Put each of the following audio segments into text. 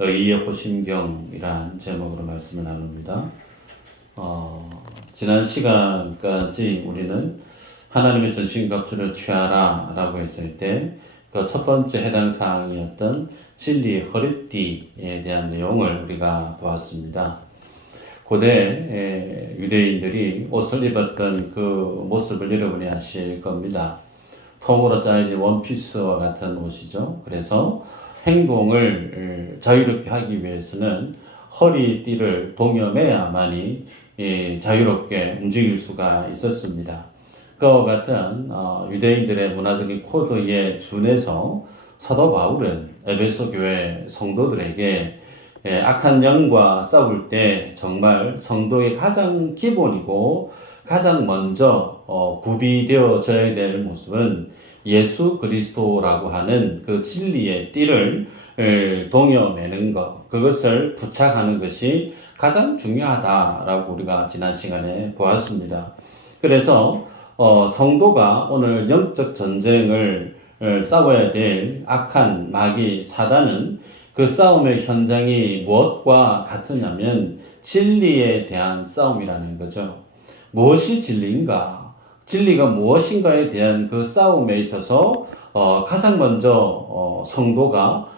의의 호심경이란 제목으로 말씀을 나눕니다. 지난 시간까지 우리는 하나님의 전신갑주를 취하라 라고 했을 때 그 첫 번째 해당 사항이었던 진리의 허리띠에 대한 내용을 우리가 보았습니다. 고대 유대인들이 옷을 입었던 그 모습을 여러분이 아실 겁니다. 통으로 짜여진 원피스와 같은 옷이죠. 그래서 행동을 자유롭게 하기 위해서는 허리띠를 동여매야만이 자유롭게 움직일 수가 있었습니다. 그와 같은 유대인들의 문화적인 코드에 준해서 사도 바울은 에베소 교회 성도들에게 악한 영과 싸울 때 정말 성도의 가장 기본이고 가장 먼저 구비되어져야 될 모습은 예수 그리스도라고 하는 그 진리의 띠를 동여매는 것, 그것을 부착하는 것이 가장 중요하다라고 우리가 지난 시간에 보았습니다. 그래서 성도가 오늘 영적 전쟁을 싸워야 될 악한 마귀 사단은 그 싸움의 현장이 무엇과 같으냐면 진리에 대한 싸움이라는 거죠. 무엇이 진리인가? 진리가 무엇인가에 대한 그 싸움에 있어서 가장 먼저 성도가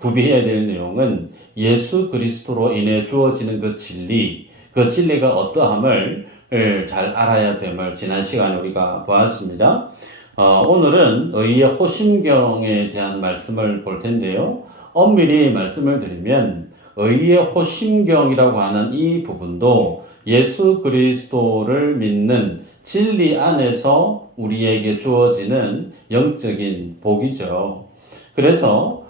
구비해야 될 내용은 예수 그리스도로 인해 주어지는 그 진리가 어떠함을 잘 알아야 됨을 지난 시간에 우리가 보았습니다. 오늘은 의의 호심경에 대한 말씀을 볼 텐데요. 엄밀히 말씀을 드리면 의의 호심경이라고 하는 이 부분도 예수 그리스도를 믿는 진리 안에서 우리에게 주어지는 영적인 복이죠. 그래서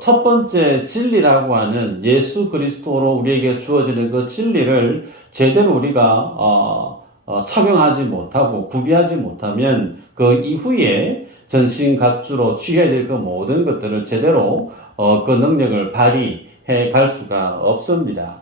첫 번째 진리라고 하는 예수 그리스도로 우리에게 주어지는 그 진리를 제대로 우리가 착용하지 못하고 구비하지 못하면 그 이후에 전신갑주로 취해야 될 그 모든 것들을 제대로 그 능력을 발휘해 갈 수가 없습니다.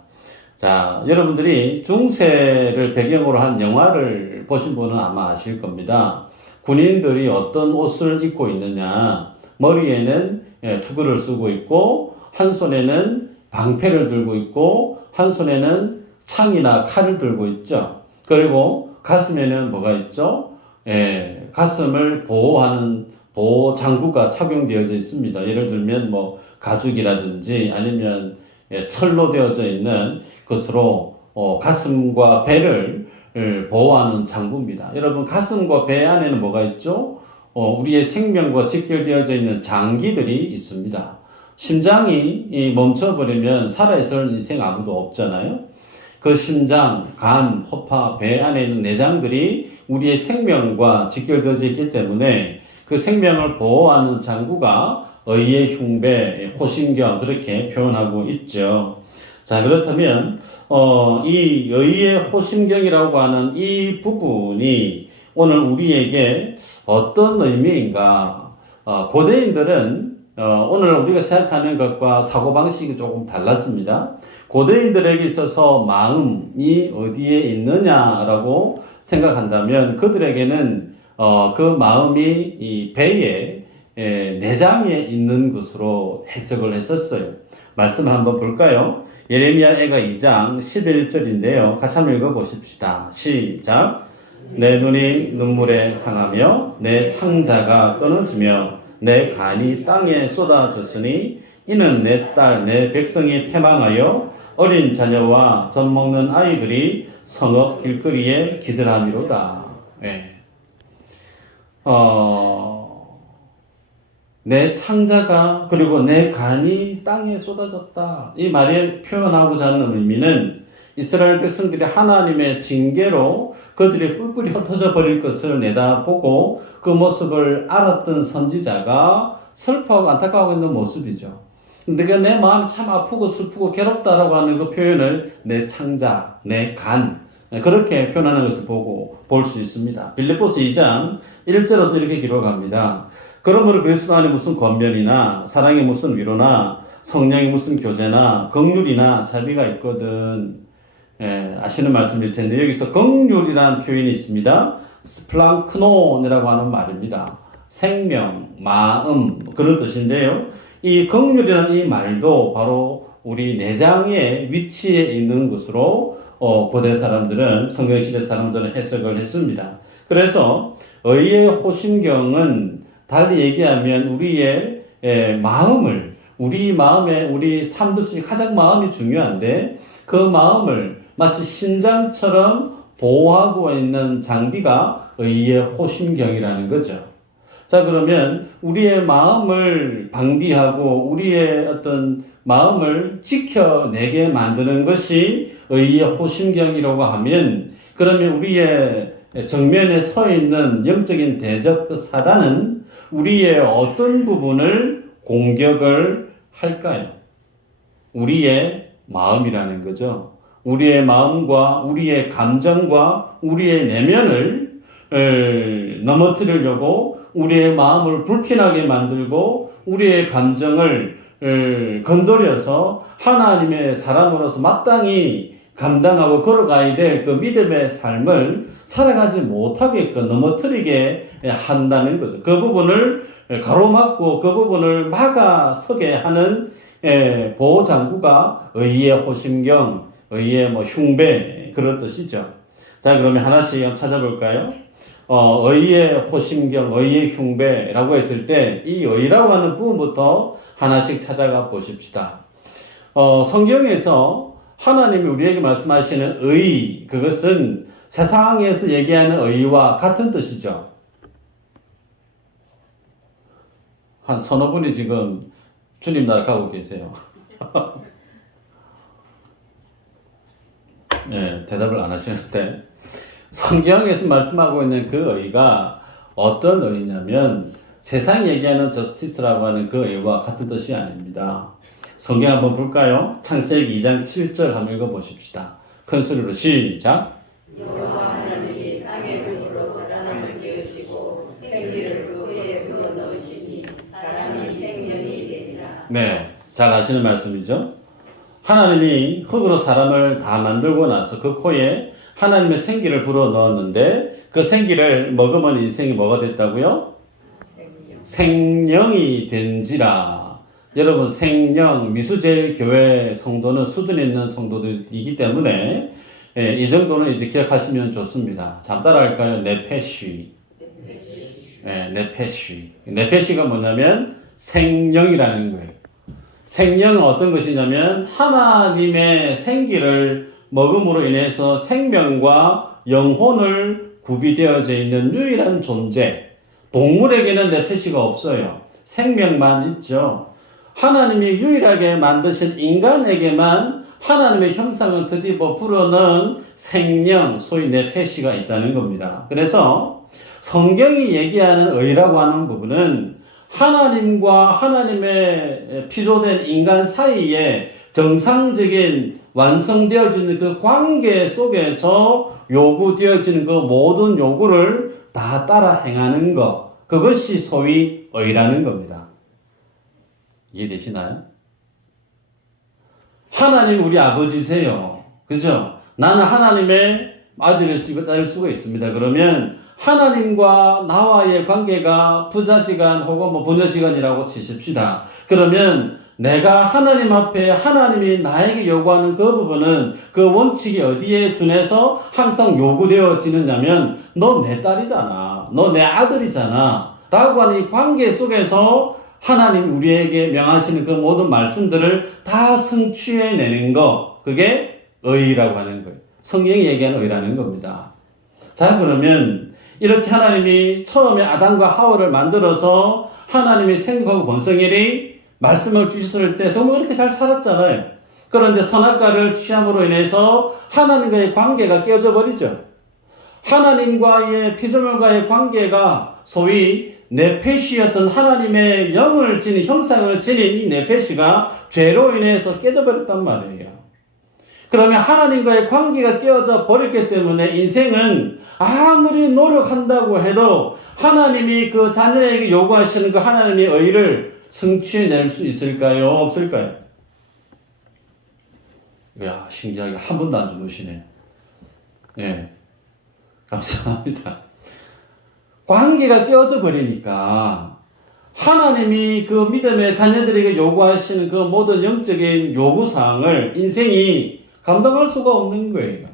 자, 여러분들이 중세를 배경으로 한 영화를 보신 분은 아마 아실 겁니다. 군인들이 어떤 옷을 입고 있느냐, 머리에는 투구를 쓰고 있고 한 손에는 방패를 들고 있고 한 손에는 창이나 칼을 들고 있죠. 그리고 가슴에는 뭐가 있죠? 가슴을 보호하는 보호 장구가 착용되어져 있습니다. 예를 들면 뭐 가죽이라든지 아니면 철로 되어져 있는 것으로 가슴과 배를 보호하는 장구입니다. 여러분, 가슴과 배 안에는 뭐가 있죠? 우리의 생명과 직결되어져 있는 장기들이 있습니다. 심장이 멈춰버리면 살아있을 인생 아무도 없잖아요. 그 심장, 간, 허파, 배 안에 있는 내장들이 우리의 생명과 직결되어져 있기 때문에 그 생명을 보호하는 장구가 의의 흉배, 호심경 그렇게 표현하고 있죠. 자, 그렇다면 이 의의 호심경이라고 하는 이 부분이 오늘 우리에게 어떤 의미인가? 고대인들은 오늘 우리가 생각하는 것과 사고방식이 조금 달랐습니다. 고대인들에게 있어서 마음이 어디에 있느냐라고 생각한다면 그들에게는 그 마음이 이 배에 내장에 있는 것으로 해석을 했었어요. 말씀을 한번 볼까요? 예레미야애가 2장 11절인데요. 같이 한번 읽어보십시다. 시작. 내 눈이 눈물에 상하며 내 창자가 끊어지며 내 간이 땅에 쏟아졌으니 이는 내 딸, 내 백성이 패망하여 어린 자녀와 젖 먹는 아이들이 성읍 길거리에 기절함이로다. 내 창자가 그리고 내 간이 땅에 쏟아졌다. 이 말에 표현하고자 하는 의미는 이스라엘 백성들이 하나님의 징계로 그들이 뿔뿔이 흩어져 버릴 것을 내다보고 그 모습을 알았던 선지자가 슬퍼하고 안타까워하고 있는 모습이죠. 근데 내 마음이 참 아프고 슬프고 괴롭다라고 하는 그 표현을 내 창자, 내 간 그렇게 표현하는 것을 보고 볼 수 있습니다. 빌립보서 2장 1절에도 이렇게 기록합니다. 그러므로 그리스도 안에 무슨 권면이나 사랑의 무슨 위로나 성령의 무슨 교제나 긍휼이나 자비가 있거든. 아시는 말씀일 텐데 여기서 긍휼이라는 표현이 있습니다. 스플랑크논이라고 하는 말입니다. 생명, 마음 그런 뜻인데요. 이 긍휼이라는 이 말도 바로 우리 내장의 위치에 있는 것으로 고대 사람들은, 성경시대 사람들은 해석을 했습니다. 그래서 의의 호심경은 달리 얘기하면 우리의 마음을, 우리 마음에, 우리 삶들 속에 가장 마음이 중요한데 그 마음을 마치 신장처럼 보호하고 있는 장비가 의의 호심경이라는 거죠. 자, 그러면 우리의 마음을 방비하고 우리의 어떤 마음을 지켜내게 만드는 것이 의의 호심경이라고 하면, 그러면 우리의 정면에 서 있는 영적인 대적 사단은 우리의 어떤 부분을 공격을 할까요? 우리의 마음이라는 거죠. 우리의 마음과 우리의 감정과 우리의 내면을 넘어뜨리려고 우리의 마음을 불편하게 만들고 우리의 감정을 건드려서 하나님의 사람으로서 마땅히 감당하고 걸어가야 될 그 믿음의 삶을 살아가지 못하게끔 넘어뜨리게 한다는 거죠. 그 부분을 가로막고 그 부분을 막아서게 하는 보호장구가 의의 호심경, 의의 흉배, 그런 뜻이죠. 자, 그러면 하나씩 한번 찾아볼까요? 의의 호심경, 의의 흉배라고 했을 때 이 의라고 하는 부분부터 하나씩 찾아가 보십시다. 성경에서 하나님이 우리에게 말씀하시는 의, 그것은 세상에서 얘기하는 의와 같은 뜻이죠. 한 서너 분이 지금 주님 나라 가고 계세요. 네, 대답을 안 하시는데, 성경에서 말씀하고 있는 그 의가 어떤 의냐면 세상이 얘기하는 저스티스라고 하는 그 의와 같은 뜻이 아닙니다. 성경 한번 볼까요? 창세기 2장 7절 한번 읽어보십시다. 큰 소리로 시작. 여호와 하나님이 땅의 물으로 사람을 지으시고 생기를 그 배에 불어넣으시니 사람이 생명이 되리라. 네, 잘 아시는 말씀이죠. 하나님이 흙으로 사람을 다 만들고 나서 그 코에 하나님의 생기를 불어넣었는데 그 생기를 먹으면 인생이 뭐가 됐다고요? 생명이 된지라. 여러분, 생명, 미수제 교회 성도는 수준 있는 성도들이기 때문에 이 정도는 이제 기억하시면 좋습니다. 잠 따라 할까요? 네페쉬. 네페쉬. 네페쉬가 뭐냐면 생명이라는 거예요. 생명은 어떤 것이냐면 하나님의 생기를 먹음으로 인해서 생명과 영혼을 구비되어져 있는 유일한 존재. 동물에게는 네페시가 없어요. 생명만 있죠. 하나님이 유일하게 만드신 인간에게만 하나님의 형상을 드디어 불어넣은 생명, 소위 네페시가 있다는 겁니다. 그래서 성경이 얘기하는 의라고 하는 부분은 하나님과 하나님의 피조된 인간 사이에 정상적인 완성되어지는 그 관계 속에서 요구되어지는 그 모든 요구를 다 따라 행하는 것, 그것이 소위 의라는 겁니다. 이해되시나요? 하나님 우리 아버지세요. 그죠? 나는 하나님의 아들일 수가 있습니다. 그러면 하나님과 나와의 관계가 부자지간 혹은 부녀지간이라고 치십시다. 그러면 내가 하나님 앞에 하나님이 나에게 요구하는 그 부분은 그 원칙이 어디에 준해서 항상 요구되어지느냐면 너 내 딸이잖아. 너 내 아들이잖아. 라고 하는 이 관계 속에서 하나님 우리에게 명하시는 그 모든 말씀들을 다 성취해내는 거, 그게 의라고 하는 거예요. 성경이 얘기하는 의라는 겁니다. 자, 그러면 이렇게 하나님이 처음에 아담과 하와를 만들어서 하나님이 생육하고 번성일이 말씀을 주셨을 때 정말 그렇게 잘 살았잖아요. 그런데 선악과를 취함으로 인해서 하나님과의 관계가 깨어져 버리죠. 하나님과의 피조물과의 관계가 소위 네페시였던 하나님의 영을 지닌 형상을 지닌 이 네페시가 죄로 인해서 깨져 버렸단 말이에요. 그러면 하나님과의 관계가 깨어져 버렸기 때문에 인생은 아무리 노력한다고 해도 하나님이 그 자녀에게 요구하시는 그 하나님의 의를 성취해낼 수 있을까요? 없을까요? 이야, 신기하게 한 번도 안 주무시네. 예, 감사합니다. 관계가 깨어져 버리니까 하나님이 그 믿음의 자녀들에게 요구하시는 그 모든 영적인 요구사항을 인생이 감당할 수가 없는 거예요.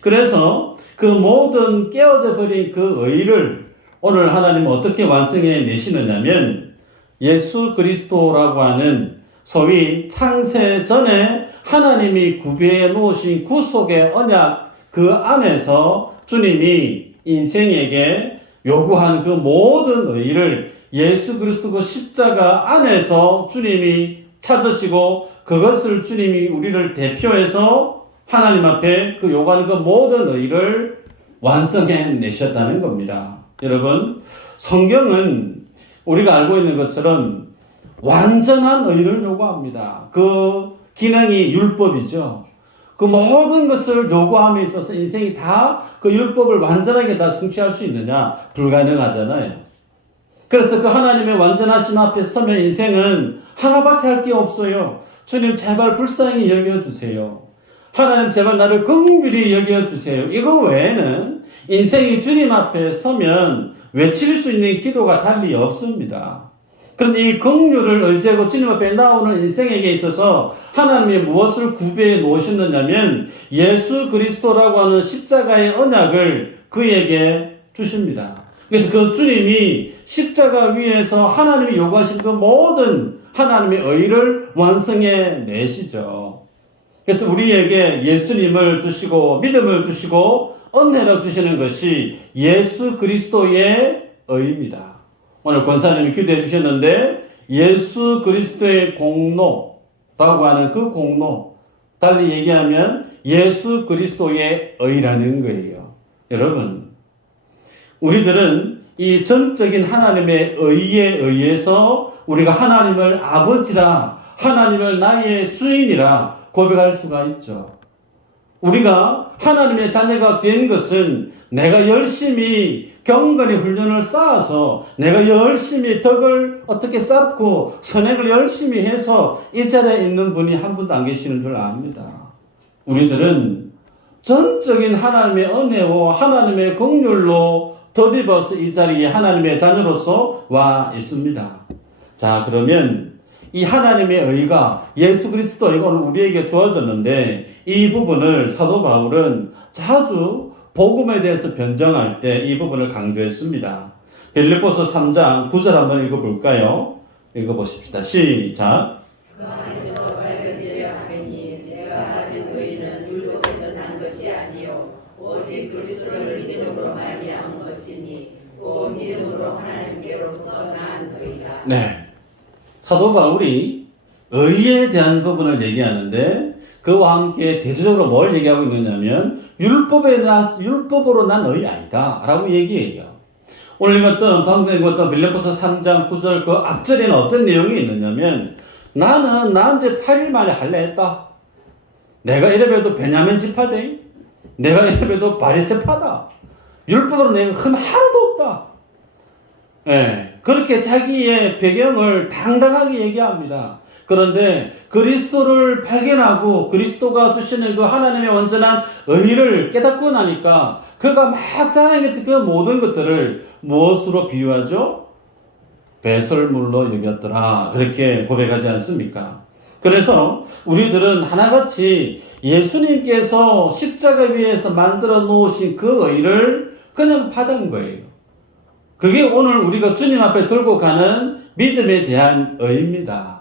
그래서 그 모든 깨어져 버린 그 의를 오늘 하나님은 어떻게 완성해 내시느냐면 예수 그리스도라고 하는 소위 창세 전에 하나님이 구비해 놓으신 구속의 언약 그 안에서 주님이 인생에게 요구한 그 모든 의를 예수 그리스도 그 십자가 안에서 주님이 찾으시고 그것을 주님이 우리를 대표해서 하나님 앞에 그 요구하는 그 모든 의를 완성해 내셨다는 겁니다. 여러분, 성경은 우리가 알고 있는 것처럼 완전한 의를 요구합니다. 그 기능이 율법이죠. 그 모든 것을 요구함에 있어서 인생이 다 그 율법을 완전하게 다 성취할 수 있느냐? 불가능하잖아요. 그래서 그 하나님의 완전하신 앞에 서면 인생은 하나밖에 할 게 없어요. 주님 제발 불쌍히 여겨주세요. 하나님 제발 나를 긍휼히 여겨주세요. 이거 외에는 인생이 주님 앞에 서면 외칠 수 있는 기도가 달리 없습니다. 그런데 이 긍휼을 의지하고 주님 앞에 나오는 인생에게 있어서 하나님이 무엇을 구비해 놓으셨느냐면 예수 그리스도라고 하는 십자가의 언약을 그에게 주십니다. 그래서 그 주님이 십자가 위에서 하나님이 요구하신 그 모든 하나님의 의를 완성해 내시죠. 그래서 우리에게 예수님을 주시고 믿음을 주시고 은혜를 주시는 것이 예수 그리스도의 의입니다. 오늘 권사님이 기도해 주셨는데 예수 그리스도의 공로라고 하는 그 공로, 달리 얘기하면 예수 그리스도의 의라는 거예요. 여러분, 우리들은 이 전적인 하나님의 의에 의해서 우리가 하나님을 아버지라, 하나님을 나의 주인이라 고백할 수가 있죠. 우리가 하나님의 자녀가 된 것은 내가 열심히 경건의 훈련을 쌓아서 내가 열심히 덕을 어떻게 쌓고 선행을 열심히 해서 이 자리에 있는 분이 한 분도 안 계시는 줄 압니다. 우리들은 전적인 하나님의 은혜와 하나님의 긍휼로 덧입어서 이 자리에 하나님의 자녀로서 와 있습니다. 자, 그러면 이 하나님의 의가 예수 그리스도 의가 오늘 우리에게 주어졌는데 이 부분을 사도 바울은 자주 복음에 대해서 변정할 때 이 부분을 강조했습니다. 빌립보서 3장 9절 한번 읽어볼까요? 읽어보십시다. 시작. 그 안에서 발견되려 하매니 내가 가진 의는 율법에서 난 것이 아니요 오직 그리스도를 믿음으로 말미암은 것이니 그 믿음으로 하나님께로부터 난 의라. 네. 사도 바울이 의에 대한 부분을 얘기하는데 그와 함께 대조적으로 뭘 얘기하고 있느냐면 율법으로 난 의 아니다 라고 얘기해요. 오늘 읽었던 방금 읽었던 빌립보서 3장 9절 그 앞절에는 어떤 내용이 있느냐면 나는 이제 8일 만에 할례 했다. 내가 이래봬도 베냐민 지파대. 내가 이래봬도 바리새파다. 율법으로 내가 흠 하나도 없다. 예, 그렇게 자기의 배경을 당당하게 얘기합니다. 그런데 그리스도를 발견하고 그리스도가 주시는 그 하나님의 완전한 의를 깨닫고 나니까 그가 막 자랑했던 그 모든 것들을 무엇으로 비유하죠? 배설물로 여겼더라. 그렇게 고백하지 않습니까? 그래서 우리들은 하나같이 예수님께서 십자가 위에서 만들어 놓으신 그 의를 그냥 받은 거예요. 그게 오늘 우리가 주님 앞에 들고 가는 믿음에 대한 의입니다.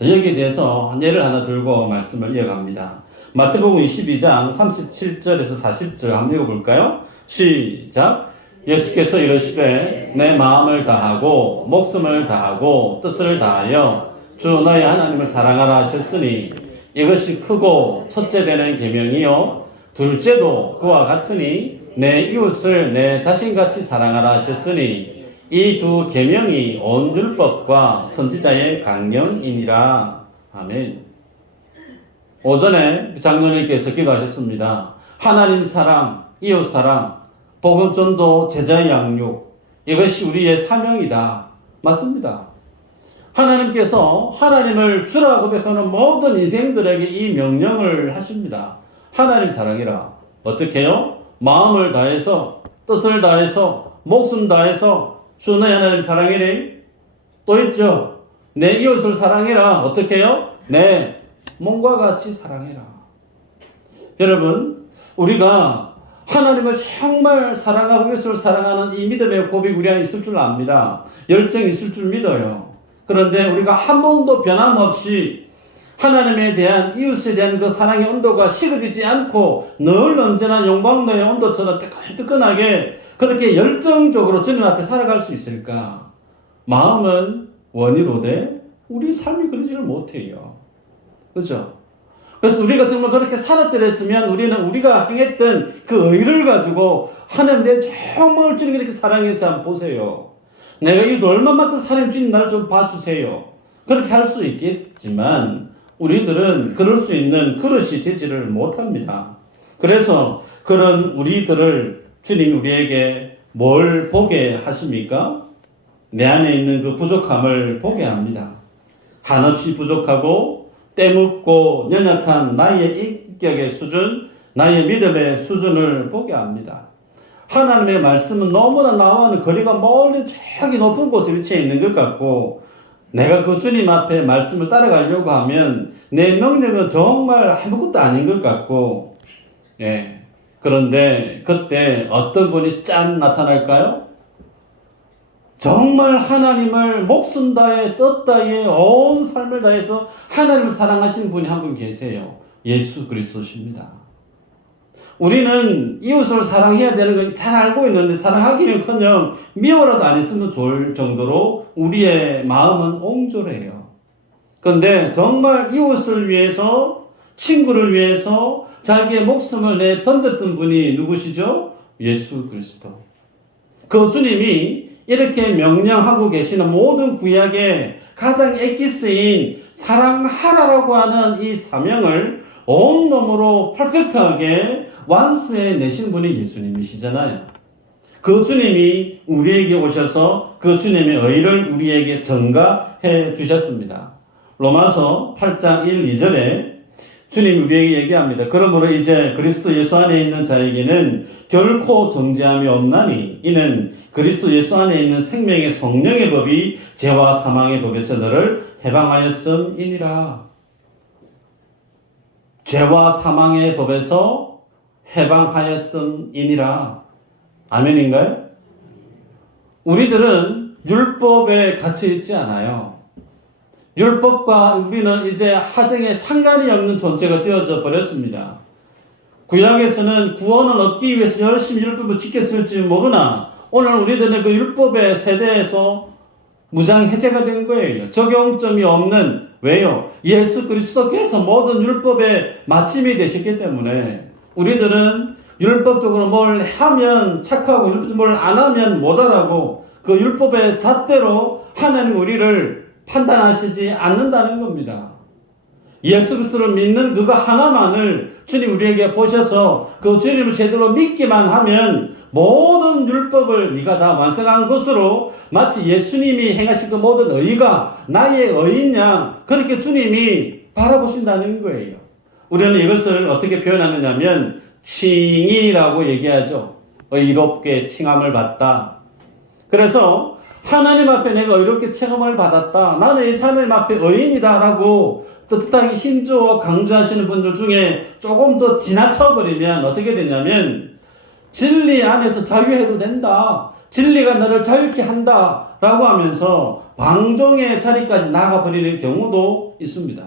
여기에 대해서 한 예를 하나 들고 말씀을 이어갑니다. 마태복음 22장 37절에서 40절 한번 읽어볼까요? 시작. 예수께서 이르시되 내 마음을 다하고 목숨을 다하고 뜻을 다하여 주 너의 하나님을 사랑하라 하셨으니 이것이 크고 첫째 되는 계명이요 둘째도 그와 같으니 내 이웃을 내 자신같이 사랑하라 하셨으니 이 두 계명이 온 율법과 선지자의 강령이니라. 아멘. 오전에 장로님께서 기도하셨습니다. 하나님 사랑, 이웃 사랑, 복음 전도, 제자 양육, 이것이 우리의 사명이다. 맞습니다. 하나님께서 하나님을 주라 고백하는 모든 인생들에게 이 명령을 하십니다. 하나님 사랑이라. 어떻게 해요? 마음을 다해서, 뜻을 다해서, 목숨 다해서 주 너의 하나님 사랑이래. 또 있죠. 내 이웃을 사랑해라. 어떻게 해요? 내 몸과 같이 사랑해라. 여러분, 우리가 하나님을 정말 사랑하고 이웃을 사랑하는 이 믿음의 고백이 우리 안에 있을 줄 압니다. 열정이 있을 줄 믿어요. 그런데 우리가 한 번도 변함없이 하나님에 대한, 이웃에 대한 그 사랑의 온도가 식어지지 않고 늘 언제나 용광로의 온도처럼 뜨끈뜨끈하게 그렇게 열정적으로 주님 앞에 살아갈 수 있을까? 마음은 원이로되 우리 삶이 그러지를 못해요. 그죠? 그래서 우리가 정말 그렇게 살았더랬으면 우리는 우리가 행했던 그 의를 가지고 하나님 내 정말 주님 그렇게 사랑해서 한번 보세요. 내가 이웃을 얼마만큼 사랑해 주님 나를 좀 봐주세요. 그렇게 할 수 있겠지만 우리들은 그럴 수 있는 그릇이 되지를 못합니다. 그래서 그런 우리들을 주님 우리에게 뭘 보게 하십니까? 내 안에 있는 그 부족함을 보게 합니다. 한없이 부족하고 때묻고 연약한 나의 인격의 수준, 나의 믿음의 수준을 보게 합니다. 하나님의 말씀은 너무나 나와는 거리가 멀리 저기 높은 곳에 위치해 있는 것 같고 내가 그 주님 앞에 말씀을 따라가려고 하면 내 능력은 정말 아무것도 아닌 것 같고 그런데 그때 어떤 분이 짠 나타날까요? 정말 하나님을 목숨 다해 뜻 다해 온 삶을 다해서 하나님을 사랑하시는 분이 한 분 계세요. 예수 그리스도십니다. 우리는 이웃을 사랑해야 되는 건 잘 알고 있는데 사랑하기는커녕 미워라도 안 했으면 좋을 정도로 우리의 마음은 옹졸해요. 그런데 정말 이웃을 위해서, 친구를 위해서 자기의 목숨을 내 던졌던 분이 누구시죠? 예수 그리스도. 그 주님이 이렇게 명령하고 계시는 모든 구약의 가장 엑기스인 사랑하라라고 하는 이 사명을 온몸으로 퍼펙트하게 완수해 내신 분이 예수님이시잖아요. 그 주님이 우리에게 오셔서 그 주님의 의를 우리에게 전가해 주셨습니다. 로마서 8장 1, 2절에 주님 우리에게 얘기합니다. 그러므로 이제 그리스도 예수 안에 있는 자에게는 결코 정죄함이 없나니 이는 그리스도 예수 안에 있는 생명의 성령의 법이 죄와 사망의 법에서 너를 해방하였음이니라. 죄와 사망의 법에서 해방하였음이니라. 아멘인가요? 우리들은 율법에 갇혀 있지 않아요. 율법과 우리는 이제 하등에 상관이 없는 존재가 되어져 버렸습니다. 구약에서는 구원을 얻기 위해서 열심히 율법을 지켰을지 모르나 오늘 우리들은 그 율법의 세대에서 무장해제가 된 거예요. 적용점이 없는, 왜요? 예수 그리스도께서 모든 율법의 마침이 되셨기 때문에 우리들은 율법적으로 뭘 하면 착하고 율법적으로 뭘 안 하면 모자라고 그 율법의 잣대로 하나님 우리를 판단하시지 않는다는 겁니다. 예수 그리스도를 믿는 그거 하나만을 주님 우리에게 보셔서 그 주님을 제대로 믿기만 하면 모든 율법을 네가 다 완성한 것으로 마치 예수님이 행하신 그 모든 의가 나의 의인 양 그렇게 주님이 바라보신다는 거예요. 우리는 이것을 어떻게 표현하느냐면 칭의라고 얘기하죠. 의롭게 칭함을 받다. 그래서 하나님 앞에 내가 의롭게 칭함을 받았다. 나는 이 하나님 앞에 의인이다라고 뜻하게 힘주어 강조하시는 분들 중에 조금 더 지나쳐버리면 어떻게 되냐면 진리 안에서 자유해도 된다. 진리가 너를 자유케 한다. 라고 하면서 방종의 자리까지 나가버리는 경우도 있습니다.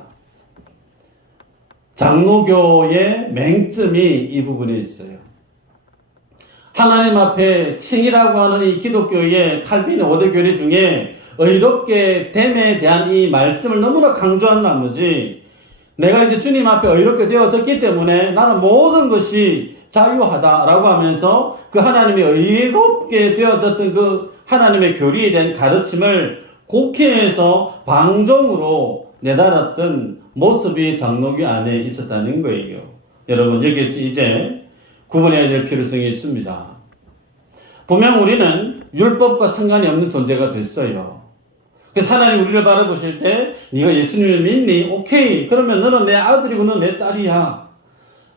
장로교의 맹점이 이 부분에 있어요. 하나님 앞에 칭이라고 하는 이 기독교의 칼빈의 5대 교리 중에 의롭게 됨에 대한 이 말씀을 너무나 강조한 나머지 내가 이제 주님 앞에 의롭게 되어졌기 때문에 나는 모든 것이 자유하다라고 하면서 그 하나님이 의롭게 되어졌던 그 하나님의 교리에 대한 가르침을 곡해해서 방종으로 내달았던 모습이 장로교 안에 있었다는 거예요. 여러분 여기서 이제 구분해야 될 필요성이 있습니다. 분명 우리는 율법과 상관이 없는 존재가 됐어요. 그래서 하나님 우리를 바라보실 때 네가 예수님을 믿니? 오케이. 그러면 너는 내 아들이고 너는 내 딸이야.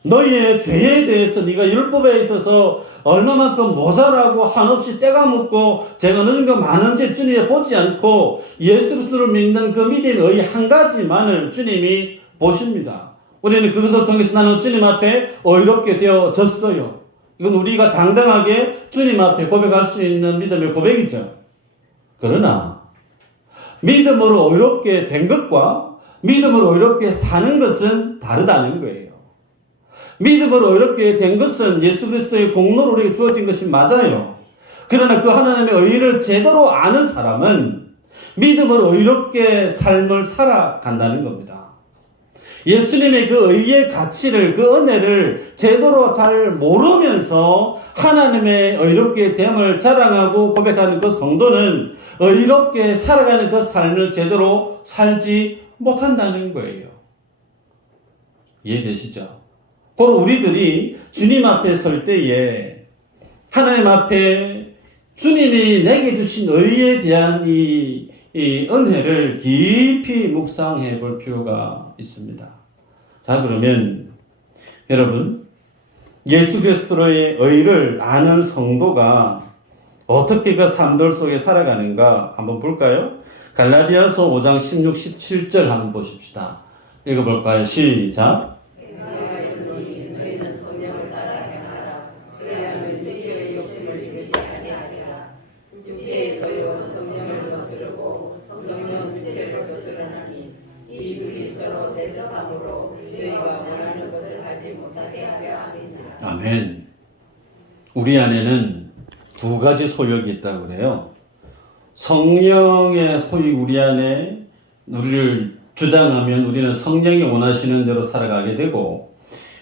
너희의 죄에 대해서 네가 율법에 있어서 얼마만큼 모자라고 한없이 때가 묻고 제가 늦은 거 많은지 주님이 보지 않고 예수 그리스도를 믿는 그 믿음의 한 가지만을 주님이 보십니다. 우리는 그것을 통해서 나는 주님 앞에 의롭게 되어졌어요. 이건 우리가 당당하게 주님 앞에 고백할 수 있는 믿음의 고백이죠. 그러나 믿음으로 의롭게 된 것과 믿음으로 의롭게 사는 것은 다르다는 거예요. 믿음으로 의롭게 된 것은 예수 그리스도의 공로로 우리에게 주어진 것이 맞아요. 그러나 그 하나님의 의를 제대로 아는 사람은 믿음으로 의롭게 삶을 살아간다는 겁니다. 예수님의 그 의의 가치를, 그 은혜를 제대로 잘 모르면서 하나님의 의롭게 됨을 자랑하고 고백하는 그 성도는 의롭게 살아가는 그 삶을 제대로 살지 못한다는 거예요. 이해되시죠? 바로 우리들이 주님 앞에 설 때에 하나님 앞에 주님이 내게 주신 의에 대한 이 은혜를 깊이 묵상해 볼 필요가 있습니다. 자, 그러면 여러분, 예수 그리스도의 의를 아는 성도가 어떻게 그 삶들 속에 살아가는가 한번 볼까요? 갈라디아서 5장 16, 17절 한번 보십시다. 읽어볼까요? 시작. 너희는 성령을 따라 행하라. 그래야만 육체의 욕심을 이루지 아니하리라. 육체의 소욕은 성령을 거스르고 성령은 육체를 거스르나니 이 둘이 서로 대적함으로 너희가 원하는 것을 하지 못하게 하려 함이니라. 아멘. 우리 안에는 두 가지 소욕이 있다고 그래요. 성령의 소욕 우리 안에 우리를 주장하면 우리는 성령이 원하시는 대로 살아가게 되고,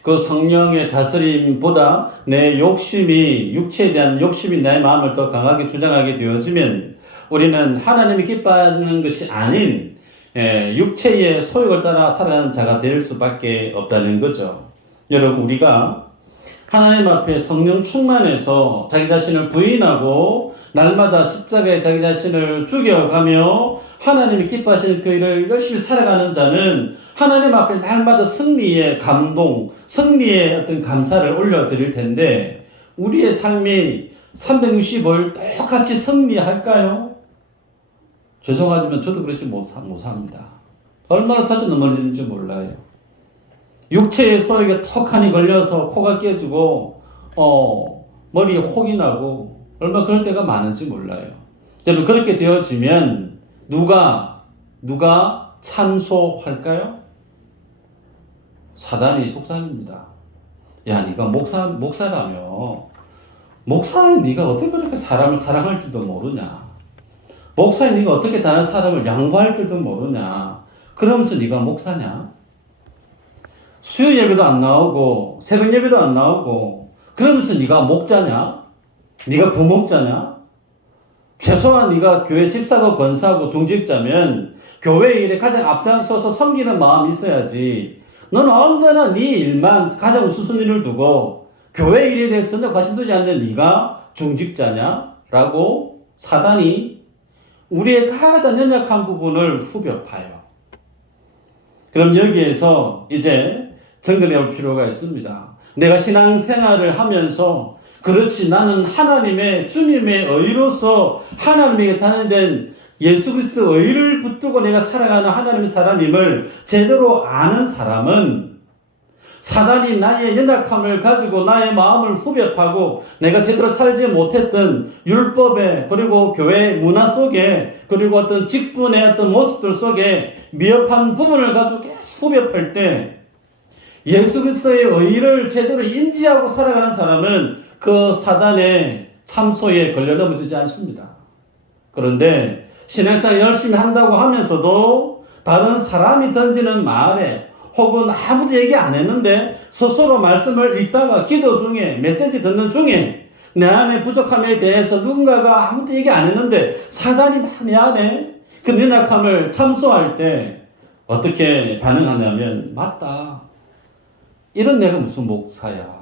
그 성령의 다스림보다 내 욕심이, 육체에 대한 욕심이 내 마음을 더 강하게 주장하게 되어지면 우리는 하나님이 기뻐하는 것이 아닌 육체의 소욕을 따라 살아가는 자가 될 수밖에 없다는 거죠. 여러분, 우리가 하나님 앞에 성령 충만해서 자기 자신을 부인하고 날마다 십자가에 자기 자신을 죽여가며 하나님이 기뻐하시는 그 일을 열심히 살아가는 자는 하나님 앞에 날마다 승리의 감동, 승리의 어떤 감사를 올려드릴 텐데, 우리의 삶이 365일 똑같이 승리할까요? 죄송하지만 저도 그렇지 못합니다. 얼마나 자주 넘어지는지 몰라요. 육체의 소리가 턱하니 걸려서 코가 깨지고 머리에 혹이 나고 얼마나 그럴 때가 많은지 몰라요. 여러분, 그렇게 되어지면 누가 참소할까요? 사단이 속삭입니다. 야, 네가 목사라며, 목사는 네가 어떻게 그렇게 사람을 사랑할 줄도 모르냐? 목사는 네가 어떻게 다른 사람을 양보할 줄도 모르냐? 그러면서 네가 목사냐? 수요 예배도 안 나오고 새벽 예배도 안 나오고 그러면서 네가 목자냐? 네가 부목자냐? 최소한 네가 교회 집사고 권사고 중직자면 교회 일에 가장 앞장서서 섬기는 마음이 있어야지. 너는 언제나 네 일만 가장 우선순위를 두고 교회 일에 대해서는 관심 두지 않는 네가 중직자냐? 라고 사단이 우리의 가장 연약한 부분을 후벼 파요. 그럼 여기에서 이제 점검해 볼 필요가 있습니다. 내가 신앙생활을 하면서 그렇지, 나는 하나님의 주님의 의로서 하나님에게 자녀된 예수 그리스도 의를 붙들고 내가 살아가는 하나님의 사람임을 제대로 아는 사람은 사단이 나의 연약함을 가지고 나의 마음을 후벼 파고 내가 제대로 살지 못했던 율법에, 그리고 교회 문화 속에, 그리고 어떤 직분의 어떤 모습들 속에 미흡한 부분을 가지고 계속 후벼 팔 때 예수 그리스도의 의를 제대로 인지하고 살아가는 사람은 그 사단의 참소에 걸려 넘어지지 않습니다. 그런데 신앙생활 열심히 한다고 하면서도 다른 사람이 던지는 말에 혹은 아무도 얘기 안 했는데 스스로 말씀을 읽다가 기도 중에 메시지 듣는 중에 내 안에 부족함에 대해서 누군가가 아무도 얘기 안 했는데 사단이 막 내 안에 그 연약함을 참소할 때 어떻게 반응하냐면, 맞다, 이런 내가 무슨 목사야,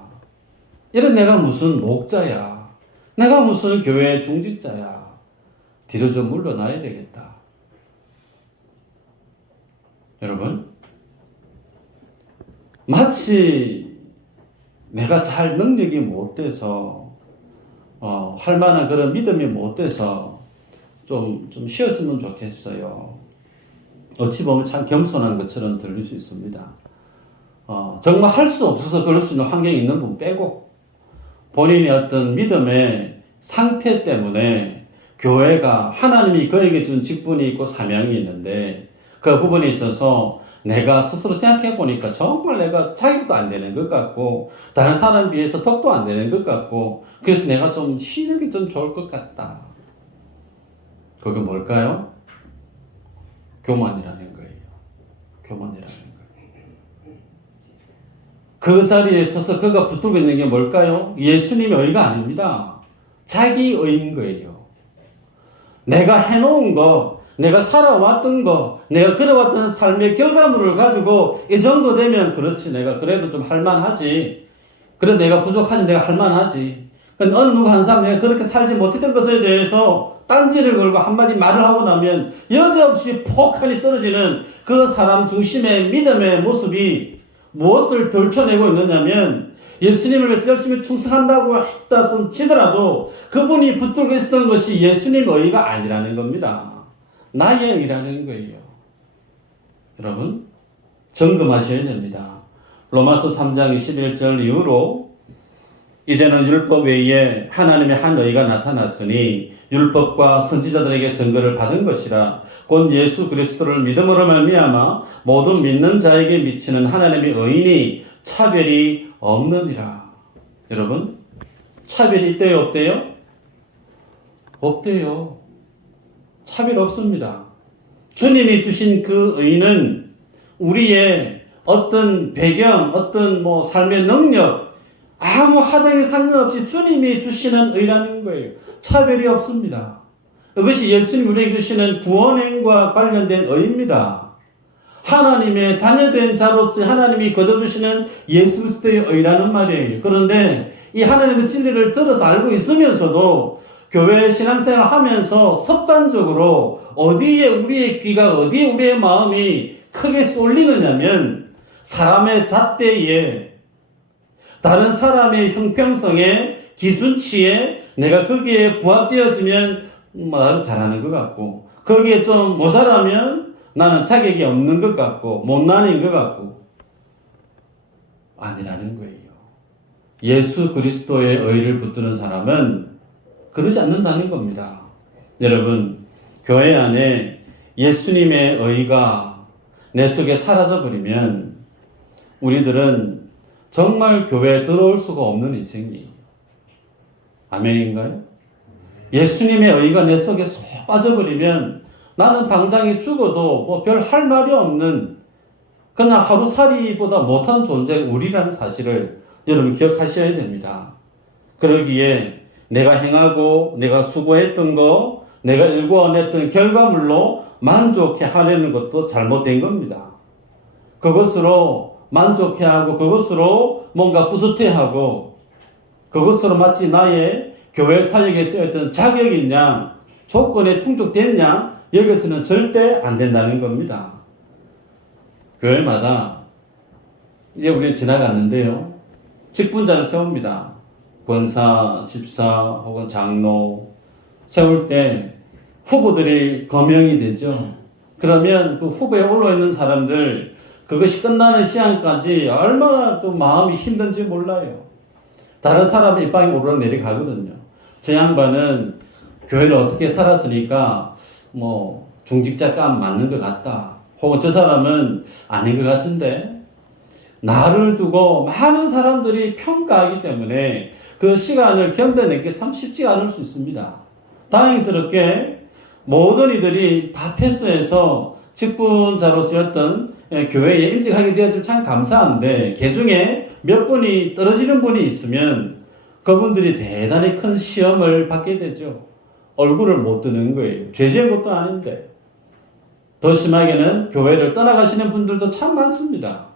이런 내가 무슨 목자야, 내가 무슨 교회 중직자야, 뒤로 좀 물러나야 되겠다. 여러분, 마치 내가 잘 능력이 못 돼서 할 만한 그런 믿음이 못 돼서 좀 쉬었으면 좋겠어요. 어찌 보면 참 겸손한 것처럼 들릴 수 있습니다. 정말 할 수 없어서 그럴 수 있는 환경이 있는 분 빼고 본인의 어떤 믿음의 상태 때문에 교회가 하나님이 그에게 준 직분이 있고 사명이 있는데 그 부분에 있어서 내가 스스로 생각해 보니까 정말 내가 자격도 안 되는 것 같고 다른 사람에 비해서 덕도 안 되는 것 같고 그래서 내가 좀 쉬는 게 좀 좋을 것 같다. 그게 뭘까요? 교만이라는 거예요. 교만이라는 거예요. 그 자리에 서서 그가 붙들고 있는 게 뭘까요? 예수님의 의가 아닙니다. 자기 의인 거예요. 내가 해놓은 거, 내가 살아왔던 거, 내가 걸어왔던 삶의 결과물을 가지고 이 정도 되면 그렇지, 내가 그래도 좀 할만하지. 그래도 내가 부족하지, 내가 할만하지. 근데 어느 누구 한 사람 내가 그렇게 살지 못했던 것에 대해서 딴지를 걸고 한마디 말을 하고 나면 여지없이 폭탄이 쓰러지는 그 사람 중심의 믿음의 모습이 무엇을 덜쳐내고 있느냐면 예수님을 위해서 열심히 충성한다고 했다 치더라도 그분이 붙들고 있었던 것이 예수님의 의가 아니라는 겁니다. 나의 의라는 거예요. 여러분 점검하셔야 됩니다. 로마서 3장 21절 이후로 이제는 율법 외에 하나님의 한 의가 나타났으니 율법과 선지자들에게 증거를 받은 것이라 곧 예수 그리스도를 믿음으로 말미암아 모든 믿는 자에게 미치는 하나님의 의인이 차별이 없느니라. 여러분 차별이 있대요 없대요? 없대요. 차별 없습니다. 주님이 주신 그 의는 우리의 어떤 배경, 어떤 삶의 능력 아무 하등에 상관없이 주님이 주시는 의라는 거예요. 차별이 없습니다. 그것이 예수님 우리에게 주시는 구원행과 관련된 의입니다. 하나님의 자녀된 자로서 하나님이 거둬주시는 예수 그리스도의 의라는 말이에요. 그런데 이 하나님의 진리를 들어서 알고 있으면서도 교회 신앙생활 하면서 습관적으로 어디에 우리의 귀가 어디에 우리의 마음이 크게 쏠리느냐면 사람의 잣대에 다른 사람의 형평성에 기준치에 내가 거기에 부합되어지면 나는 잘하는 것 같고 거기에 좀 모자라면 나는 자격이 없는 것 같고 못난인 것 같고 아니라는 거예요. 예수 그리스도의 의를 붙드는 사람은 그러지 않는다는 겁니다. 여러분 교회 안에 예수님의 의가 내 속에 사라져버리면 우리들은 정말 교회에 들어올 수가 없는 인생이에요. 아멘인가요? 예수님의 의가 내 속에 쏙 빠져버리면 나는 당장에 죽어도 별 할 말이 없는 그냥 하루살이보다 못한 존재 우리라는 사실을 여러분 기억하셔야 됩니다. 그러기에 내가 행하고 내가 수고했던 거 내가 일궈냈던 결과물로 만족해 하려는 것도 잘못된 겁니다. 그것으로 만족해하고 그것으로 뭔가 뿌듯해하고 그것으로 마치 나의 교회 사역에 쓰였던 자격이냐 조건에 충족됐냐 여기서는 절대 안 된다는 겁니다. 교회마다 이제 우리는 지나갔는데요. 직분자를 세웁니다. 권사, 집사 혹은 장로 세울 때 후보들이 거명이 되죠. 그러면 그 후보에 올라있는 사람들 그것이 끝나는 시간까지 얼마나 그 마음이 힘든지 몰라요. 다른 사람이 이 방에 오르락 내리가거든요. 저 양반은 교회를 어떻게 살았으니까 중직자감 맞는 것 같다. 혹은 저 사람은 아닌 것 같은데 나를 두고 많은 사람들이 평가하기 때문에 그 시간을 견뎌내기 게 참 쉽지가 않을 수 있습니다. 다행스럽게 모든 이들이 다 패스해서 직분자로서였던 교회에 임직하게 되어서 참 감사한데 그 중에 몇 분이 떨어지는 분이 있으면 그분들이 대단히 큰 시험을 받게 되죠. 얼굴을 못 드는 거예요. 죄 지은 것도 아닌데. 더 심하게는 교회를 떠나가시는 분들도 참 많습니다.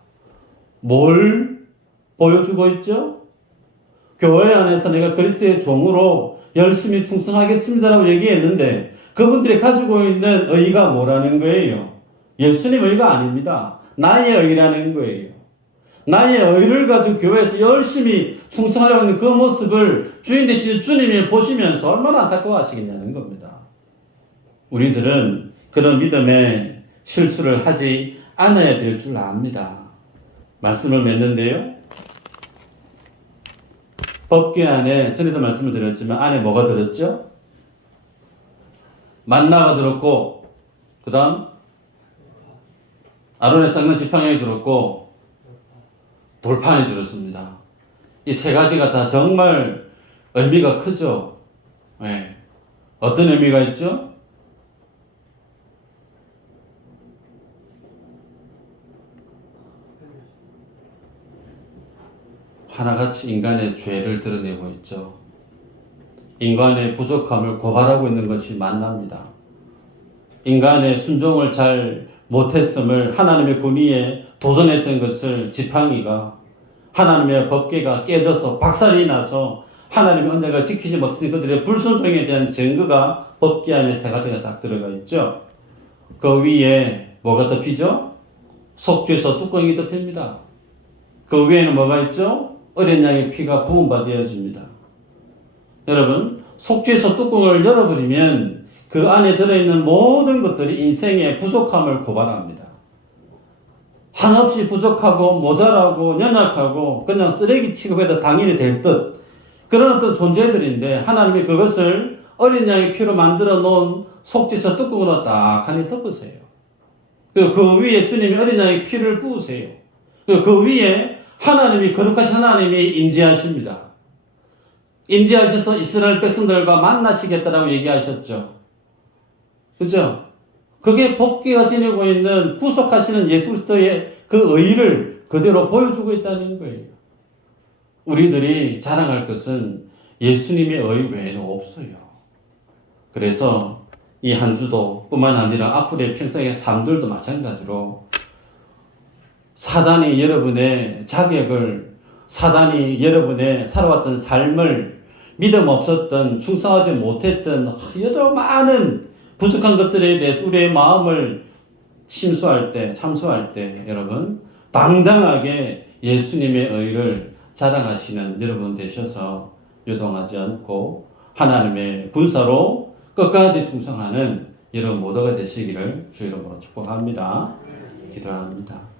뭘 보여주고 있죠? 교회 안에서 내가 그리스도의 종으로 열심히 충성하겠습니다라고 얘기했는데 그분들이 가지고 있는 의의가 뭐라는 거예요? 예수님 의의가 아닙니다. 나의 의의라는 거예요. 나의 의를 가지고 교회에서 열심히 충성하려고 하는 그 모습을 주인 되시는 주님이 보시면서 얼마나 안타까워하시겠냐는 겁니다. 우리들은 그런 믿음의 실수를 하지 않아야 될 줄 압니다. 말씀을 맺는데요. 법궤 안에, 전에도 말씀을 드렸지만 안에 뭐가 들었죠? 만나가 들었고, 그 다음 아론의 쌍난 지팡이가 들었고, 돌판이 들었습니다. 이 세 가지가 다 정말 의미가 크죠. 네. 어떤 의미가 있죠? 하나같이 인간의 죄를 드러내고 있죠. 인간의 부족함을 고발하고 있는 것이 만납니다. 인간의 순종을 잘 못했음을 하나님의 권위에 도전했던 것을 지팡이가, 하나님의 법궤가 깨져서 박살이 나서 하나님의 언약을 지키지 못한 그들의 불순종에 대한 증거가 법궤 안에 세 가지가 싹 들어가 있죠. 그 위에 뭐가 덮이죠? 속죄서 뚜껑이 덮입니다. 그 위에는 뭐가 있죠? 어린 양의 피가 부은 바 되어집니다. 여러분, 속죄서 뚜껑을 열어버리면 그 안에 들어있는 모든 것들이 인생의 부족함을 고발합니다. 한없이 부족하고 모자라고 연약하고 그냥 쓰레기 취급해도 당연히 될 듯 그런 어떤 존재들인데 하나님이 그것을 어린 양의 피로 만들어 놓은 속죄서 뚜껑으로 딱하니 덮으세요. 그리고 그 위에 주님이 어린 양의 피를 부으세요. 그리고 그 위에 하나님이, 거룩하신 하나님이 임재하십니다. 임재하셔서 이스라엘 백성들과 만나시겠다라고 얘기하셨죠. 그죠? 그게 법궤가 지니고 있는 구속하시는 예수 그리스도의 그 의를 그대로 보여주고 있다는 거예요. 우리들이 자랑할 것은 예수님의 의 외에는 없어요. 그래서 이 한 주도 뿐만 아니라 앞으로의 평생의 삶들도 마찬가지로 사단이 여러분의 자격을, 사단이 여러분의 살아왔던 삶을 믿음 없었던, 충성하지 못했던 여러 많은 부족한 것들에 대해서 우리의 마음을 심수할 때, 참수할 때 여러분 당당하게 예수님의 의를 자랑하시는 여러분 되셔서 요동하지 않고 하나님의 군사로 끝까지 충성하는 여러분 모두가 되시기를 주 이름으로 축복합니다. 기도합니다.